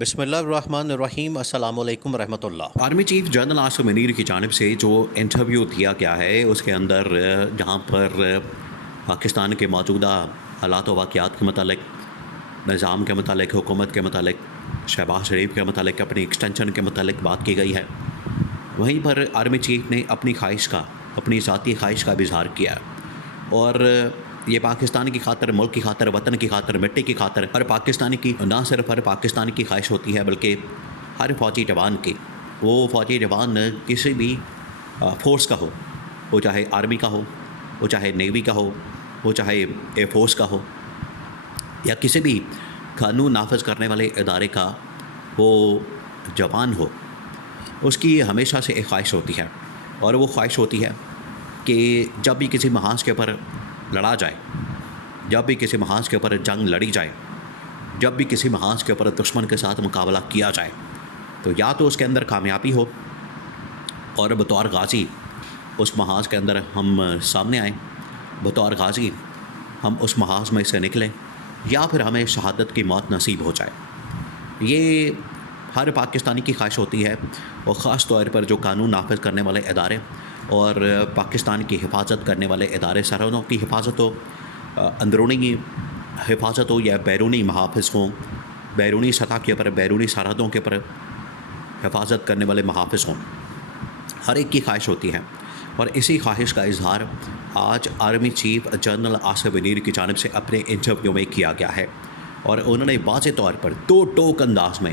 بسم اللہ الرحمن الرحیم، السلام علیکم ورحمۃ اللہ۔ Army chief general Asif Munir کی جانب سے جو انٹرویو دیا گیا ہے اس کے اندر جہاں پر پاکستان کے موجودہ حالات و واقعات کے متعلق، نظام کے متعلق، حکومت کے متعلق، شہباز شریف کے متعلق، اپنی ایکسٹینشن کے متعلق بات کی گئی ہے، وہیں پر آرمی چیف نے اپنی خواہش کا، اپنی ذاتی خواہش کا بھی اظہار کیا اور یہ پاکستان کی خاطر، ملک کی خاطر، وطن کی خاطر، مٹی کی خاطر، ہر پاکستانی کی، نہ صرف ہر پاکستانی کی خواہش ہوتی ہے بلکہ ہر فوجی جوان کی۔ وہ فوجی جوان کسی بھی فورس کا ہو، وہ چاہے آرمی کا ہو، وہ چاہے نیوی کا ہو، وہ چاہے ایئر فورس کا ہو، یا کسی بھی قانون نافذ کرنے والے ادارے کا وہ جوان ہو، اس کی ہمیشہ سے ایک خواہش ہوتی ہے، اور وہ خواہش ہوتی ہے کہ جب بھی کسی محاذ کے اوپر لڑا جائے، جب بھی کسی محاذ کے اوپر جنگ لڑی جائے، جب بھی کسی محاذ کے اوپر دشمن کے ساتھ مقابلہ کیا جائے، تو یا تو اس کے اندر کامیابی ہو اور بطور غازی اس محاذ کے اندر ہم سامنے آئیں، بطور غازی ہم اس محاذ میں سے نکلیں، یا پھر ہمیں شہادت کی موت نصیب ہو جائے۔ یہ ہر پاکستانی کی خواہش ہوتی ہے، اور خاص طور پر جو قانون نافذ کرنے والے ادارے اور پاکستان کی حفاظت کرنے والے ادارے، سرحدوں کی حفاظت ہو، اندرونی حفاظت ہو یا بیرونی محافظ ہوں، بیرونی سطح کے اوپر، بیرونی سرحدوں کے اوپر حفاظت کرنے والے محافظ ہوں، ہر ایک کی خواہش ہوتی ہے، اور اسی خواہش کا اظہار آج army chief general Asif Munir کی جانب سے اپنے انٹرویو میں کیا گیا ہے، اور انہوں نے واضح طور پر دو ٹوک انداز میں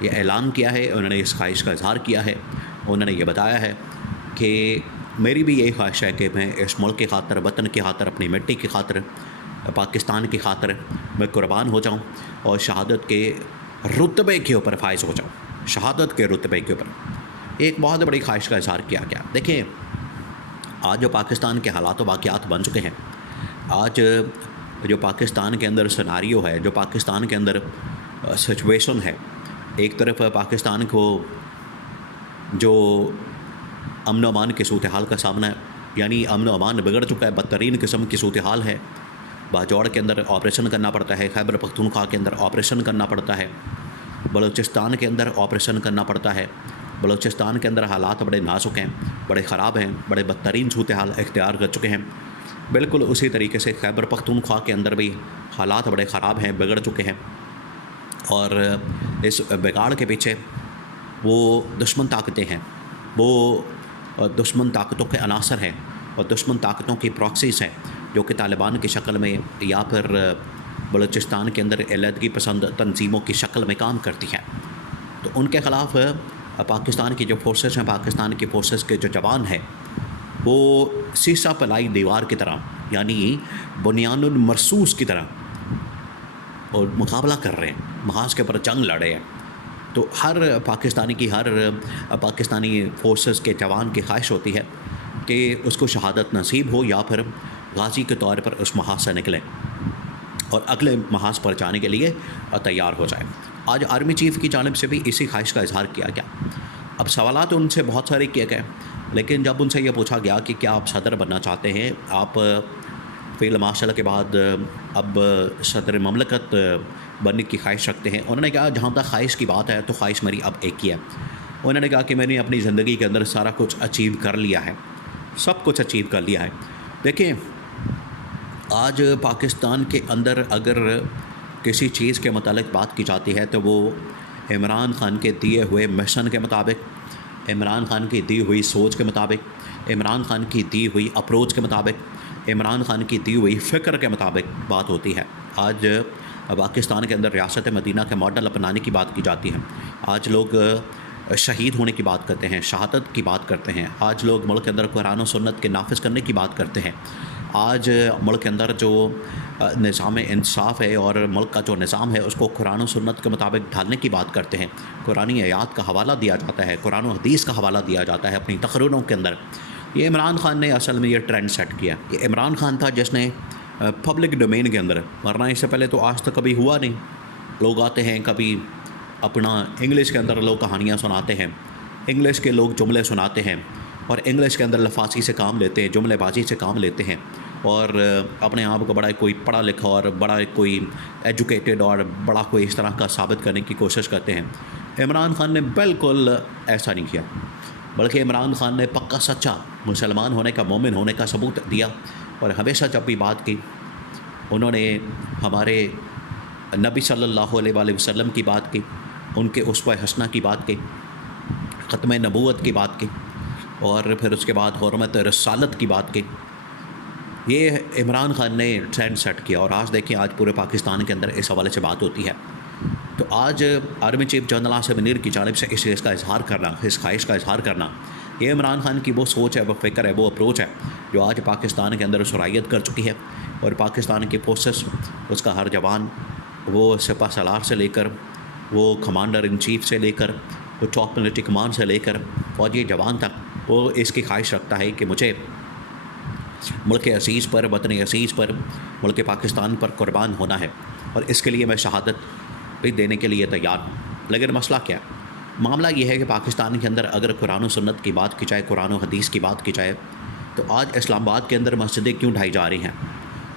یہ اعلان کیا ہے، انہوں نے اس خواہش کا اظہار کیا ہے، انہوں نے یہ بتایا ہے کہ میری بھی یہی خواہش ہے کہ میں اس ملک کی خاطر، وطن کی خاطر، اپنی مٹی کی خاطر، پاکستان کی خاطر میں قربان ہو جاؤں اور شہادت کے رتبے کے اوپر فائز ہو جاؤں، شہادت کے رتبے کے اوپر ایک بہت بڑی خواہش کا اظہار کیا گیا۔ دیکھیں، آج جو پاکستان کے حالات و واقعات بن چکے ہیں، آج جو پاکستان کے اندر سناریو ہے، جو پاکستان کے اندر سچویشن ہے، ایک طرف پاکستان کو جو امن و امان کی صورتحال کا سامنا ہے، یعنی امن و امان بگڑ چکا ہے، بدترین قسم کی صورتحال ہے، باجوڑ کے اندر آپریشن کرنا پڑتا ہے، خیبر پختونخوا کے اندر آپریشن کرنا پڑتا ہے، بلوچستان کے اندر آپریشن کرنا پڑتا ہے، بلوچستان کے اندر حالات بڑے نازک ہیں، بڑے خراب ہیں، بڑے بدترین صورتحال اختیار کر چکے ہیں۔ بالکل اسی طریقے سے خیبر پختونخوا کے اندر بھی حالات بڑے خراب ہیں، بگڑ چکے ہیں، اور اس بگاڑ کے پیچھے وہ دشمن طاقتیں ہیں، وہ دشمن طاقتوں کے عناصر ہیں، اور دشمن طاقتوں کی پراکسیز ہیں، جو کہ طالبان کی شکل میں یا پھر بلوچستان کے اندر علیحدگی پسند تنظیموں کی شکل میں کام کرتی ہیں۔ تو ان کے خلاف پاکستان کی جو فورسز ہیں، پاکستان کی فورسز کے جو جوان ہیں، وہ سیسا پلائی دیوار کی طرح، یعنی بنیان المرصوص کی طرح اور مقابلہ کر رہے ہیں، محاذ کے اوپر جنگ لڑ رہے ہیں۔ تو ہر پاکستانی کی، ہر پاکستانی فورسز کے جوان کی خواہش ہوتی ہے کہ اس کو شہادت نصیب ہو، یا پھر غازی کے طور پر اس محاذ سے نکلیں اور اگلے محاذ پر جانے کے لیے تیار ہو جائے۔ آج آرمی چیف کی جانب سے بھی اسی خواہش کا اظہار کیا گیا۔ اب سوالات ان سے بہت سارے کیے گئے، لیکن جب ان سے یہ پوچھا گیا کہ کیا آپ صدر بننا چاہتے ہیں، آپ فیلڈ مارشل کے بعد اب صدر مملکت بننے کی خواہش رکھتے ہیں، انہوں نے کہا جہاں تک خواہش کی بات ہے تو خواہش میری اب ایک ہی ہے۔ انہوں نے کہا کہ میں نے اپنی زندگی کے اندر سارا کچھ اچیو کر لیا ہے، سب کچھ اچیو کر لیا ہے۔ دیکھیں، آج پاکستان کے اندر اگر کسی چیز کے متعلق بات کی جاتی ہے تو وہ عمران خان کے دیے ہوئے مشن کے مطابق، عمران خان کی دی ہوئی سوچ کے مطابق، عمران خان کی دی ہوئی اپروچ کے مطابق، عمران خان کی دی ہوئی فکر کے مطابق بات ہوتی ہے۔ آج پاکستان کے اندر ریاست مدینہ کے ماڈل اپنانے کی بات کی جاتی ہے، آج لوگ شہید ہونے کی بات کرتے ہیں، شہادت کی بات کرتے ہیں، آج لوگ ملک کے اندر قرآن و سنت کے نافذ کرنے کی بات کرتے ہیں، آج ملک کے اندر جو نظام انصاف ہے اور ملک کا جو نظام ہے اس کو قرآن و سنت کے مطابق ڈھالنے کی بات کرتے ہیں، قرآنی آیات کا حوالہ دیا جاتا ہے، قرآن و حدیث کا حوالہ دیا جاتا ہے اپنی تقریروں کے اندر۔ یہ عمران خان نے اصل میں یہ ٹرینڈ سیٹ کیا۔ یہ عمران خان تھا جس نے پبلک ڈومین کے اندر، ورنہ اس سے پہلے تو آج تک کبھی ہوا نہیں، لوگ آتے ہیں کبھی اپنا انگلش کے اندر لوگ کہانیاں سناتے ہیں، انگلش کے لوگ جملے سناتے ہیں، اور انگلش کے اندر لفاظی سے کام لیتے ہیں، جملے بازی سے کام لیتے ہیں، اور اپنے آپ کو بڑا کوئی پڑھا لکھا اور بڑا کوئی ایجوکیٹڈ اور بڑا کوئی اس طرح کا ثابت کرنے کی کوشش کرتے ہیں. عمران خان نے بالکل ایسا نہیں کیا، بلکہ عمران خان نے پکا سچا مسلمان ہونے کا، مومن ہونے کا ثبوت دیا. اور ہمیشہ جب بھی بات کی انہوں نے ہمارے نبی صلی اللہ علیہ وآلہ وسلم کی بات کی، ان کے اسوہ حسنہ کی بات کی، ختم نبوت کی بات کی، اور پھر اس کے بعد حرمت رسالت کی بات کی. یہ عمران خان نے ٹرینڈ سیٹ کیا، اور آج دیکھیں آج پورے پاکستان کے اندر اس حوالے سے بات ہوتی ہے. تو آج army chief general Asim Munir کی جانب سے اس چیز کا اظہار کرنا، اس خواہش کا اظہار کرنا، یہ عمران خان کی وہ سوچ ہے، وہ فکر ہے، وہ اپروچ ہے جو آج پاکستان کے اندر سرایت کر چکی ہے. اور پاکستان کی فورسز، اس کا ہر جوان، وہ سپہ سالار سے لے کر، وہ کمانڈر ان چیف سے لے کر، وہ ٹاپ ملٹری کمان سے لے کر فوجی جوان تک، وہ اس کی خواہش رکھتا ہے کہ مجھے ملک عزیز پر، وطن عزیز پر، ملک پاکستان پر قربان ہونا ہے، اور اس کے لیے میں شہادت بھی دینے کے لیے تیار ہوں. لیکن مسئلہ کیا ہے؟ معاملہ یہ ہے کہ پاکستان کے اندر اگر قرآن و سنت کی بات کی جائے، قرآن و حدیث کی بات کی جائے، تو آج اسلام آباد کے اندر مسجدیں کیوں ڈھائی جا رہی ہیں؟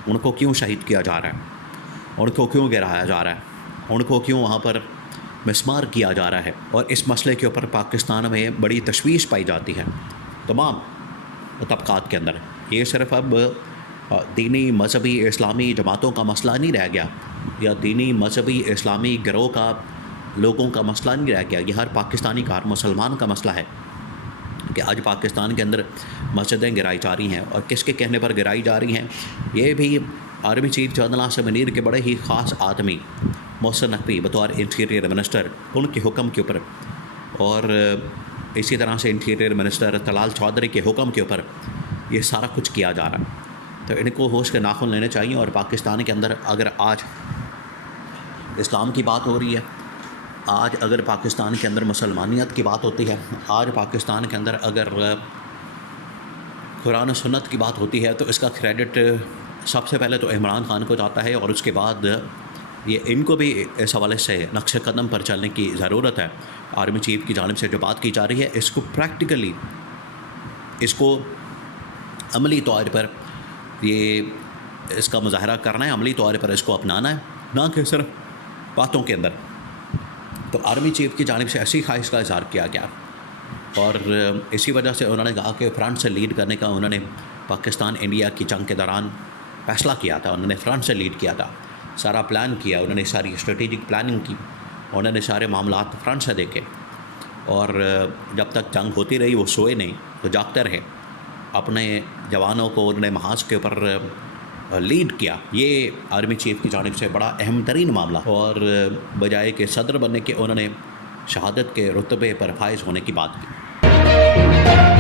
ان کو کیوں شہید کیا جا رہا ہے؟ ان کو کیوں گرایا جا رہا ہے؟ ان کو کیوں وہاں پر مسمار کیا جا رہا ہے؟ اور اس مسئلے کے اوپر پاکستان میں بڑی تشویش پائی جاتی ہے تمام طبقات کے اندر. یہ صرف اب دینی مذہبی اسلامی جماعتوں کا مسئلہ نہیں رہ گیا، یا دینی مذہبی اسلامی گروہ کا لوگوں کا مسئلہ نہیں رہ گیا، یہ ہر پاکستانی کا، ہر مسلمان کا مسئلہ ہے کہ آج پاکستان کے اندر مسجدیں گرائی جا رہی ہیں. اور کس کے کہنے پر گرائی جا رہی ہیں؟ یہ بھی army chief general Asim Munir کے بڑے ہی خاص آدمی محسن نقوی بطور انٹیریئر منسٹر، ان کے حکم کے اوپر، اور اسی طرح سے انٹیریئر منسٹر طلال چودھری کے حکم کے اوپر یہ سارا کچھ کیا جا رہا ہے. تو ان کو ہوش کے ناخن لینے چاہیے. اور پاکستان کے اندر اگر آج اسلام کی بات ہو رہی ہے، آج اگر پاکستان کے اندر مسلمانیت کی بات ہوتی ہے، آج پاکستان کے اندر اگر قرآن و سنت کی بات ہوتی ہے، تو اس کا کریڈٹ سب سے پہلے تو عمران خان کو جاتا ہے، اور اس کے بعد یہ ان کو بھی اس حوالے سے نقش قدم پر چلنے کی ضرورت ہے. آرمی چیف کی جانب سے جو بات کی جا رہی ہے، اس کو پریکٹیکلی، اس کو عملی طور پر یہ اس کا مظاہرہ کرنا ہے، عملی طور پر اس کو اپنانا ہے، نہ کہ صرف باتوں کے اندر. تو آرمی چیف کی جانب سے ایسی خواہش کا اظہار کیا گیا، اور اسی وجہ سے انہوں نے کہا کہ فرنٹ سے لیڈ کرنے کا انہوں نے پاکستان انڈیا کی جنگ کے دوران فیصلہ کیا تھا. انہوں نے فرنٹ سے لیڈ کیا تھا، سارا پلان کیا، انہوں نے ساری اسٹریٹجک پلاننگ کی، انہوں نے سارے معاملات فرنٹ سے دیکھے. اور جب تک جنگ ہوتی رہی وہ سوئے نہیں، تو جاگتے رہے، اپنے جوانوں کو انہوں نے محاذ کے اوپر لیڈ کیا. یہ آرمی چیف کی جانب سے بڑا اہم ترین معاملہ، اور بجائے کہ صدر بننے کے انہوں نے شہادت کے رتبے پر فائز ہونے کی بات کی.